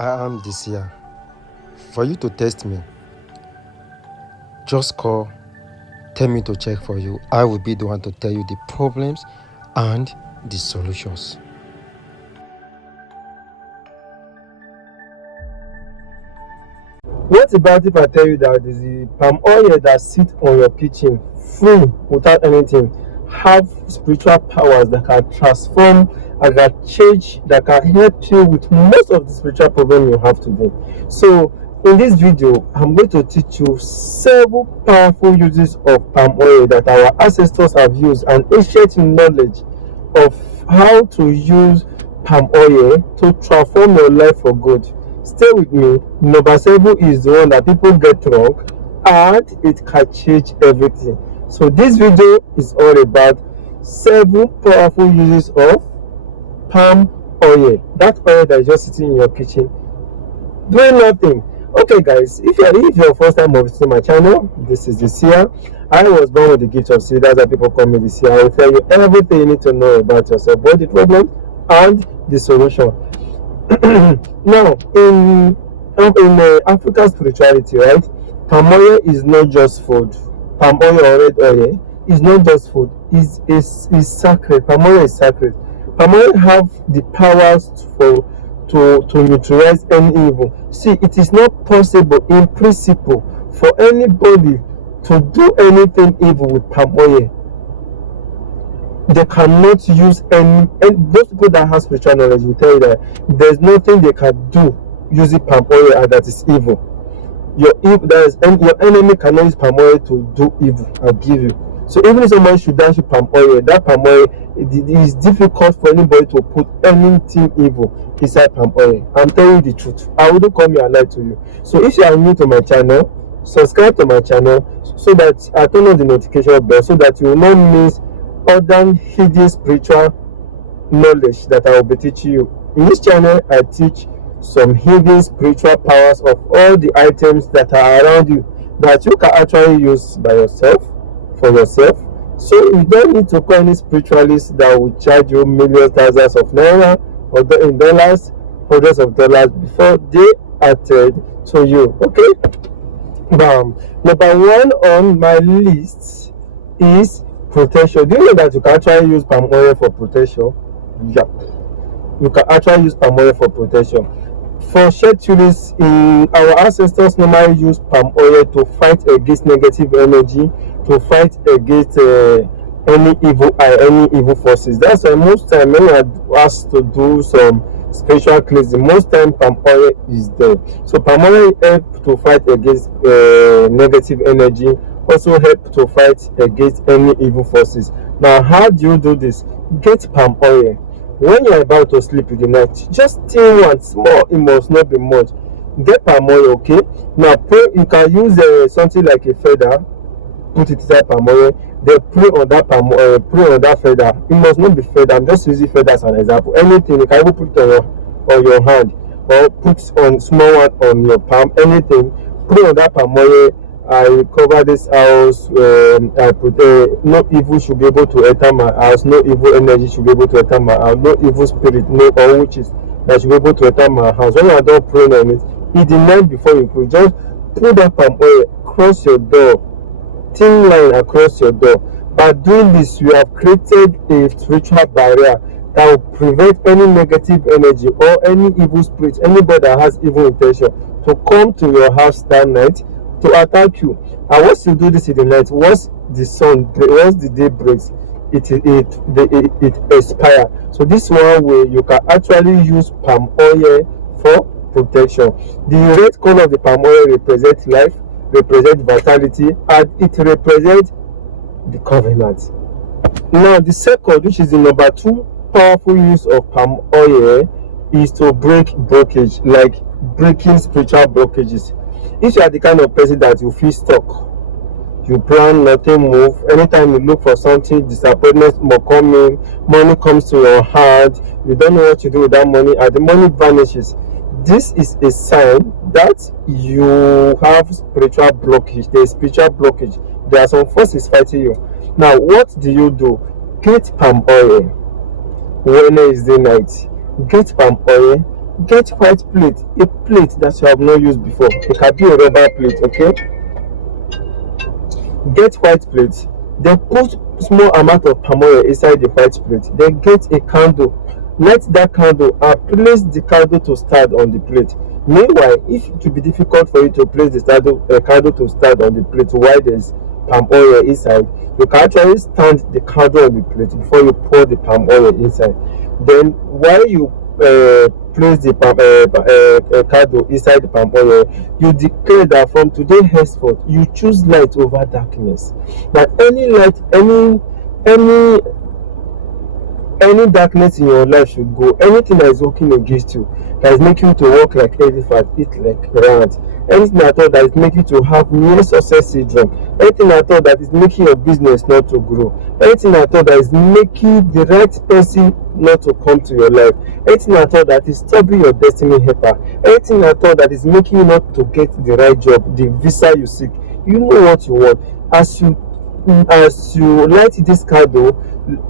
I am this year. For you to test me, just call, tell me to check for you. I will be the one to tell you the problems and the solutions. What about if I tell you that there's the palm oil that sits on your kitchen free without anything, have spiritual powers that can transform and can change, that can help you with most of the spiritual problem you have today? So in this video, I'm going to teach you several powerful uses of palm oil that our ancestors have used, and ancient knowledge of how to use palm oil to transform your life for good. Stay with me. Number 7 is the one that people get wrong, and it can change everything. So this video is all about 7 powerful uses of palm oil. That oil that is just sitting in your kitchen doing nothing. Okay guys, if you're first time visiting my channel, this is this year. I was born with the gift of seed. That's why people call me this year. I will tell you everything you need to know about yourself, both the problem and the solution. Now, in African spirituality, right, palm oil is not just food. Palm oil or red oil is not just food. Is sacred. Palm oil is sacred. Palm oil have the powers to neutralize any evil. See, it is not possible in principle for anybody to do anything evil with palm oil. They cannot use any, and those people that have spiritual knowledge will tell you that there's nothing they can do using palm oil that is evil. Your enemy cannot use palm oil to do evil. I'll give you. So even if someone should dance with palm oil, that palm oil, it is difficult for anybody to put anything evil inside palm oil. I'm telling you the truth. I wouldn't come here and lie to you. So if you are new to my channel, subscribe to my channel so that I turn on the notification bell so that you will not miss other hidden spiritual knowledge that I will be teaching you. In this channel, I teach some hidden spiritual powers of all the items that are around you that you can actually use by yourself, for yourself. So you don't need to call any spiritualist that will charge you millions, thousands of naira or in dollars, hundreds of dollars before they attend to you. Okay? Bam. Number 1 on my list is protection. Do you know that you can actually use palm oil for protection? Yeah, you can actually use palm oil for protection. For shirtulings, our ancestors normally use palm oil to fight against negative energy, to fight against any evil eye, any evil forces. That's why most time when you are asked to do some spiritual cleansing, most time palm oil is there. So palm oil helps to fight against negative energy, also help to fight against any evil forces. Now, how do you do this? Get palm oil. When you're about to sleep in the night, just take one small, it must not be much. Get palm oil, okay? Now, you can use something like a feather, put it inside palm oil, then pray on that palm oil, pray on that feather. It must not be feather. I'm just using feather as an example. Anything, you can even put it on your hand, or put on small one on your palm, anything. Pray on that palm oil. I cover this house. I protect. No evil should be able to enter my house. No evil energy should be able to enter my house. No evil spirit, no or witches that should be able to enter my house. When you are done praying on it, in the night before you pray, just put that palm oil across your door, thin line across your door. By doing this, you have created a spiritual barrier that will prevent any negative energy or any evil spirit, anybody that has evil intention, to come to your house that night to attack you. And once you do this in the night, once the day breaks, it expires. So this one way you can actually use palm oil for protection. The red color of the palm oil represents life, represents vitality, and it represents the covenant. Now the second, which is the number 2 powerful use of palm oil, is to break blockage, like breaking spiritual blockages. If you are the kind of person that you feel stuck, you plan, nothing move, anytime you look for something, disappointment more coming, money comes to your hand, you don't know what to do with that money, and the money vanishes, this is a sign that you have spiritual blockage. There is spiritual blockage. There are some forces fighting you. Now, what do? Get palm oil Wednesday night. Get palm oil, Get white plate, a plate that you have not used before. It can be a rubber plate, okay? Get white plate, then put small amount of palm oil inside the white plate, then get a candle, light that candle and place the candle to start on the plate. Meanwhile, if it will be difficult for you to place the candle to start on the plate while there's palm oil inside, you can actually stand the candle on the plate before you pour the palm oil inside. Then while you place the candle inside the palm oil, you declare that from today henceforth you choose light over darkness. That any light, any darkness in your life should go. Anything that is working against you, that is making you to walk like elephant, eat like rat, anything at all that is making you to have near success syndrome, anything at all that is making your business not to grow, anything at all that is making the right person not to come to your life, anything at all that is stopping your destiny helper, anything at all that is making you not to get the right job, the visa you seek, you know what you want. As you light this candle,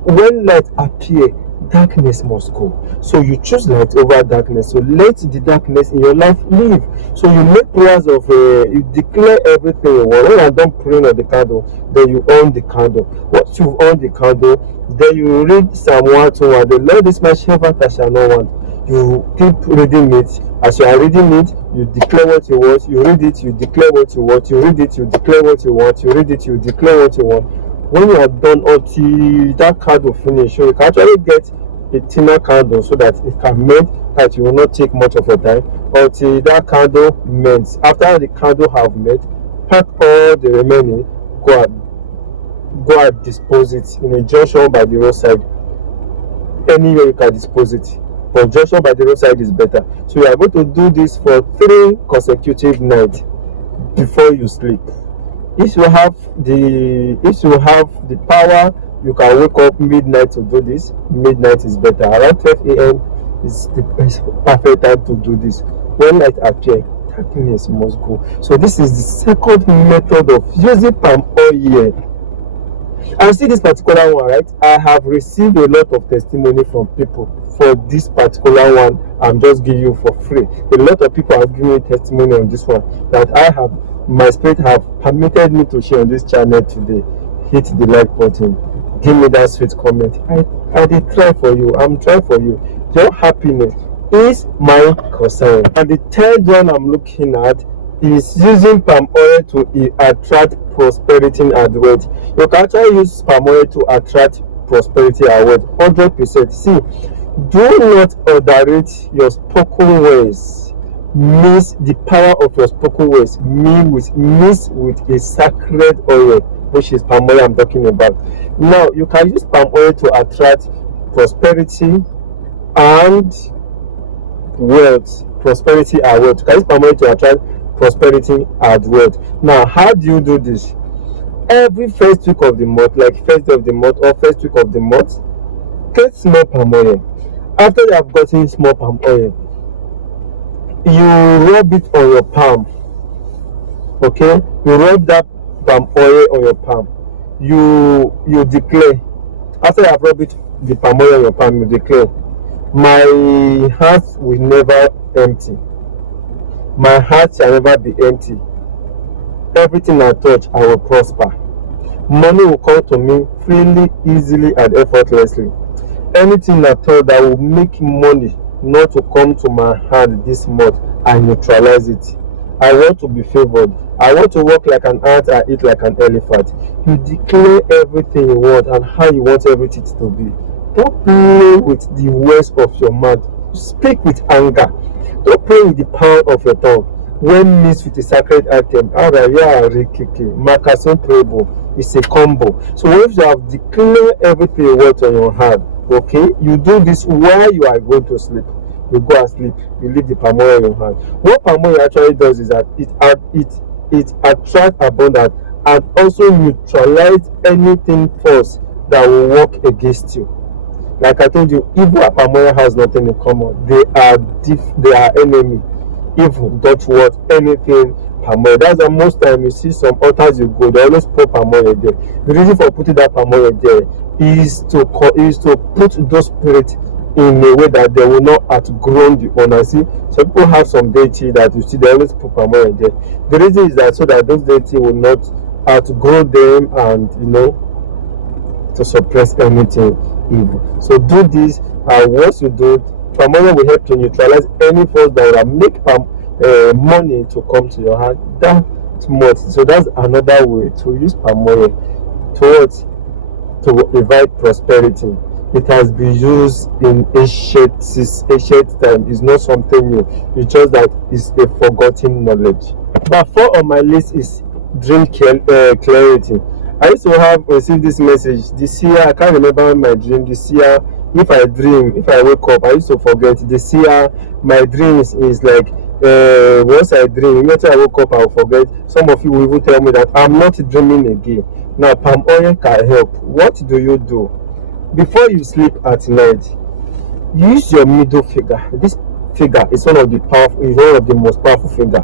when light appear, darkness must go. So you choose light over darkness. So let the darkness in your life leave. So you make prayers of you declare everything you want. When you are done praying on the candle, then you on the candle. Once you on the candle, then you read Psalm 121. The Lord is my shepherd, I shall not want. You keep reading it. As you are reading it, you declare what you want. You read it, you declare what you want. You read it, you declare what you want. You read it, you declare what you want. When you are done until that candle finish, so you can actually get a thinner candle so that it can melt, that you will not take much of your time until that candle melts. After the candle have melt, pack all the remaining, go and dispose it in a junction by the roadside. Anywhere you can dispose it, but junction by the roadside is better. So you are going to do this for 3 consecutive nights before you sleep. If you have the power, you can wake up midnight to do this. Midnight is better. Around 12 a.m. is the perfect time to do this. When light appears, darkness must go. So this is the second method of using palm oil. And see this particular one, right? I have received a lot of testimony from people for this particular one. I'm just giving you for free. A lot of people have given me testimony on this one that my spirit have permitted me to share on this channel today. Hit the like button. Give me that sweet comment. I did try for you. I'm trying for you. Your happiness is my concern. And the third one I'm looking at is using palm oil to attract prosperity and wealth. You can actually use palm oil to attract prosperity and wealth 100%. See, do not underrate your spoken words. Miss the power of your spoken words. Miss with a sacred oil, which is palm oil I'm talking about. Now you can use palm oil to attract prosperity and wealth. Prosperity and wealth. You can use palm oil to attract prosperity and wealth. Now, how do you do this? Every first week of the month, like first day of the month or first week of the month, get small palm oil. After you have gotten small palm oil, you rub it on your palm. Okay, you rub that palm oil on your palm. You declare. After you have rubbed the palm oil on your palm, you declare, my heart will never empty. My heart shall never be empty. Everything I touch, I will prosper. Money will come to me freely, easily, and effortlessly. Anything at all that will make money not to come to my hand this month, I neutralize it. I want to be favored. I want to walk like an ant and eat like an elephant. You declare everything you want and how you want everything to be. Don't play with the words of your mouth. Speak with anger. Don't play with the power of your tongue. When mixed with a sacred item, it's a combo. So if you have declared everything you want on your hand, okay, you do this while you are going to sleep. You go and sleep. You leave the palm oil in your hand. What palm oil actually does is that it attracts abundance and also neutralize anything false that will work against you. Like I told you, evil and palm oil has nothing in common. They are enemy. Evil don't want anything palm oil. That's why most time you see some altars you go, they always put palm oil there. The reason for putting that palm oil there is to put those spirits in a way that they will not outgrow the owner. See, some people have some deity that you see they always put palm oil there. The reason is that so that those deity will not outgrow them, and to suppress anything evil. So do this, and once you do it, palm oil will help to neutralize any force that will make money to come to your hand that much. So that's another way to use palm oil towards to invite prosperity. It has been used in ancient time. It's not something new. It's just that it's a forgotten knowledge. Number 4 on my list is dream clarity. I used to have received this message this year. I can't remember my dream this year. If I dream, if I wake up, I used to forget. This year, my dreams is like once I dream, immediately I woke up, I will forget. Some of you will even tell me that I'm not dreaming again. Now, palm oil can help. What do you do? Before you sleep at night, use your middle finger. This finger is one of the most powerful finger.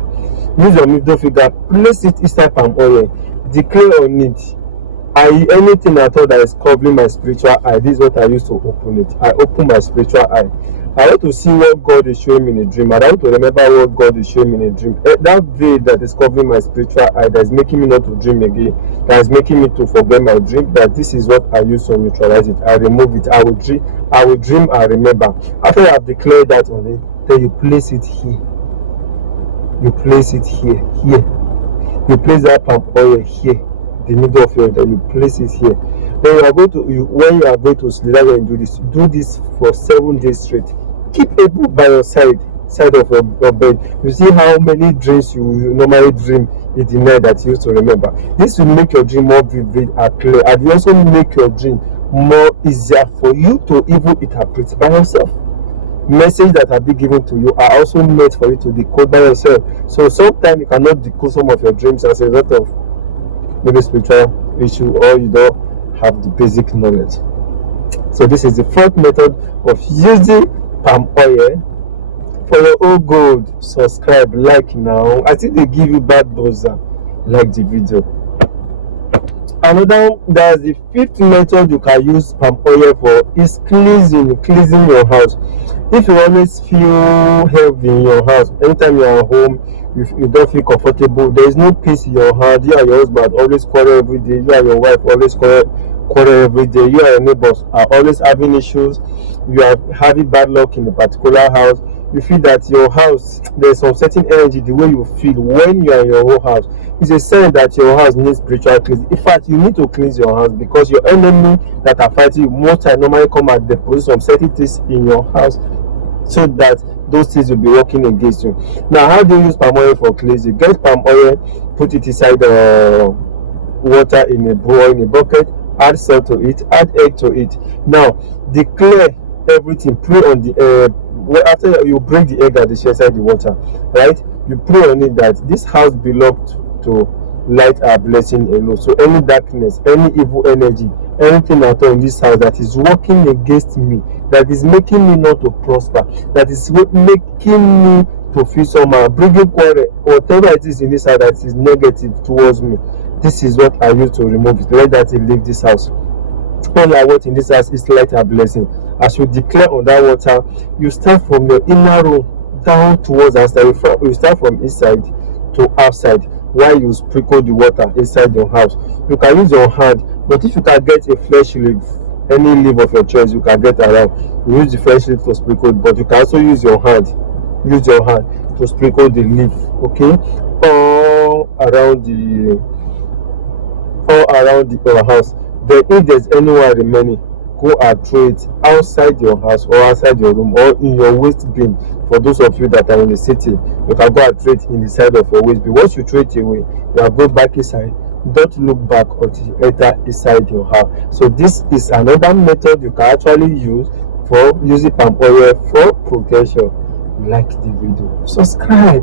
Use your middle finger, place it inside palm oil, declare on it, anything at all that is covering my spiritual eye. This is what I use to open it. I open my spiritual eye. I want to see what God is showing me in a dream. I want to remember what God is showing me in a dream. That veil that is covering my spiritual eye, that is making me not to dream again, that is making me to forget my dream, that this is what I use to neutralize it. I remove it. I will dream and remember. After I have declared that on it, then you place it here. You place it here. You place that palm oil here, the middle of your head, you place it here. Then when you are going to sleep, that's when you do this for 7 days straight. Keep a book by your side of your bed. You see how many dreams you normally dream in the night that you used to remember. This will make your dream more vivid and clear, and will also make your dream more easier for you to even interpret by yourself. Messages that have been given to you are also meant for you to decode by yourself. So sometimes you cannot decode some of your dreams as a result of maybe spiritual issue, or you don't have the basic knowledge. So this is the 4th method of using palm oil. For your own good, subscribe, like now. I think they give you bad buzzer. Like the video. Another, that's the 5th method you can use palm oil for, is cleansing your house. If you always feel heavy in your house, anytime you are at home, you don't feel comfortable, there is no peace in your heart, you and your husband always quarrel every day, you and your wife always quarrel every day, you and your neighbors are always having issues, you are having bad luck in a particular house, you feel that your house, there's some certain energy, the way you feel when you are in your own house, it's a sign that your house needs spiritual cleansing. In fact, you need to cleanse your house, because your enemy that are fighting you most time normally come at the position of certain things in your house, so that those things will be working against you. Now, how do you use palm oil for cleansing? Get palm oil, put it inside the water in a bowl, in a bucket, add salt to it, add egg to it. Now, declare everything, pray on the after you break the egg and the shell inside the water, right? You pray on it that this house belongs to light our blessing alone. So any darkness, any evil energy, anything at all in this house that is working against me, that is making me not to prosper, that is making me to feel somehow, bringing quarrel, whatever it is in this house that is negative towards me, this is what I use to remove it. Let that leave this house. All I want in this house is light and blessing. As you declare on that water, you start from your inner room down towards outside. You start from inside to outside while you sprinkle the water inside your house. You can use your hand, but if you can get a fresh leaf, any leaf of your choice, you can get around. You use the fresh leaf to sprinkle, but you can also use your hand. Use your hand to sprinkle the leaf, okay, all around the house. Then, if there's anyone remaining, go and throw it outside your house or outside your room or in your waste bin. For those of you that are in the city, you can go and throw it in the side of your waste bin. Once you throw it away, you are go back inside. Don't look back until you enter inside your house. So this is another method you can actually use for using palm oil for protection. Like the video, subscribe.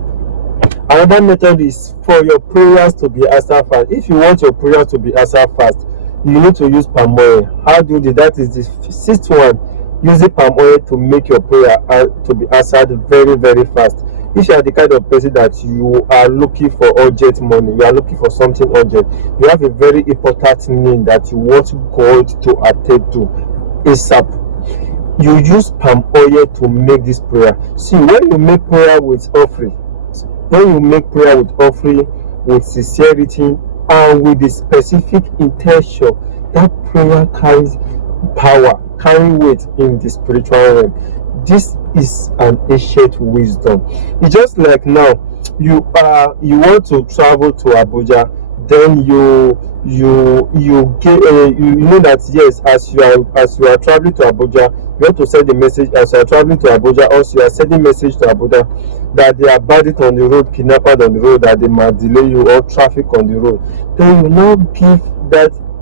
Another method is for your prayers to be answered fast. If you want your prayers to be answered fast, you need to use palm oil. How do you do that? Is the 6th one. Using palm oil to make your prayer to be answered very, very fast. If you are the kind of person that you are looking for urgent money, you are looking for something urgent, you have a very important need that you want God to attend to ASAP, you use palm oil to make this prayer. See, when you make prayer with offering, with sincerity and with the specific intention, that prayer carries power, carry weight in the spiritual realm. This is an ancient wisdom. It's just like now you want to travel to Abuja, then you get you know that yes, as you are traveling to Abuja, you want to send a message. As you are traveling to Abuja, also you are sending message to Abuja that they are bandit on the road, kidnappers on the road, that they might delay you, or traffic on the road. Then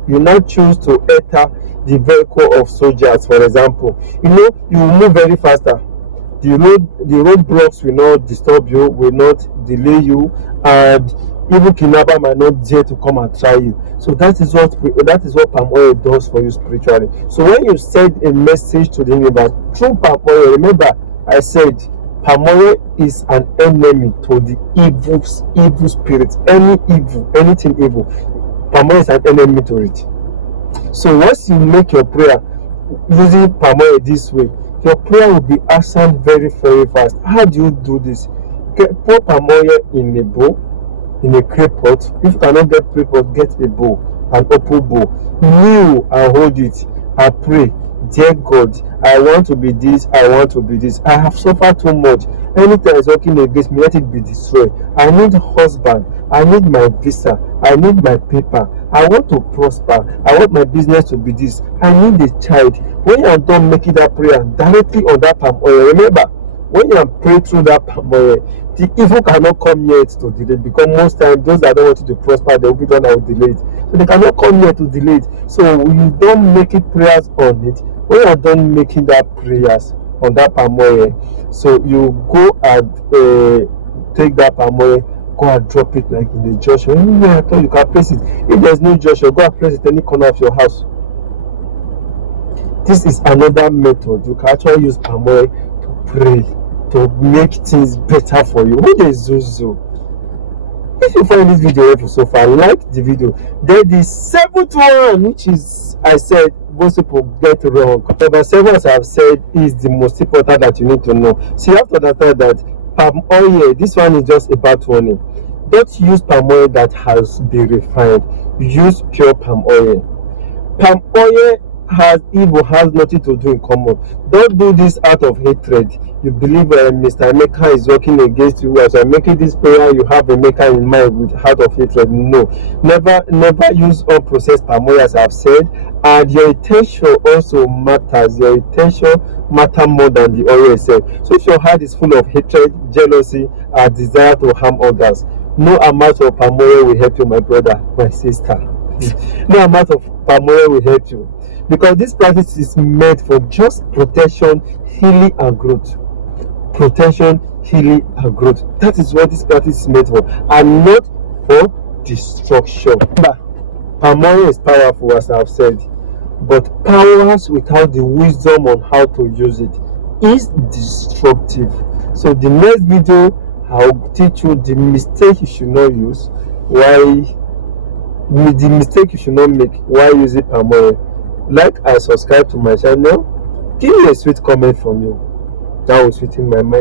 you now choose to enter the vehicle of soldiers, for example. You will move very faster. The roadblocks will not disturb you, will not delay you, and even kidnapper might not dare to come and try you. So that is what palm oil does for you spiritually. So when you send a message to the universe through palm oil, remember I said palm oil is an enemy to the evil spirits, anything evil. Palm oil is an enemy to it. So once you make your prayer using palm oil this way, your prayer will be answered very, very fast. How do you do this? Pour palm oil in a bowl, in a clay pot. If you cannot get clay pot, get a bowl, an open bowl. Kneel and hold it and pray. Dear God, I want to be this, I want to be this. I have suffered too much. Anything is working against me, let it be destroyed. I need a husband. I need my visa. I need my paper. I want to prosper. I want my business to be this. I need a child. When you are done making that prayer directly on that palm oil, remember, when you are praying through that palm oil, the evil cannot come yet to delay it, because most times those that don't want you to prosper, they will be done that will delay it. So they cannot come here to delay it. So you don't make it prayers on it. When you are done making that prayers on that palm oil, so you go and take that palm oil, go and drop it like in a Joshua. Anywhere at all you can place it. If there's no Joshua, go and place it in any corner of your house. This is another method. You can actually use palm oil to pray, to make things better for you. Who is Zuzu? If you find this video helpful so far, like the video. Then the seventh one, which is, I said, most people get wrong. Number 7, as I've said, is the most important that you need to know. So you have to understand that palm oil, this one is just about warning. Don't use palm oil that has been refined. Use pure palm oil. Palm oil has nothing to do in common. Don't do this out of hatred. You believe Mr. Emeka is working against you. As you're making this prayer, you have Emeka in mind with heart of hatred. No, never use unprocessed palm oil, as I've said. And your intention also matters. Your intention matters more than the oil itself. So if your heart is full of hatred, jealousy, and desire to harm others, no amount of palm oil will help you, my brother, my sister. No amount of palm oil will help you, because this practice is meant for just protection, healing, and growth. Protection, healing, and growth. That is what this practice is meant for, and not for destruction. Palm oil is powerful, as I've said, but powers without the wisdom on how to use it is destructive. So the next video, I'll teach you the mistake you should not use, the mistake you should not make while using palm oil. Like and subscribe to my channel. Give me a sweet comment from you. That will sweeten my mind.